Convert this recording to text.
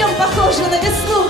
совсем похожа на весну.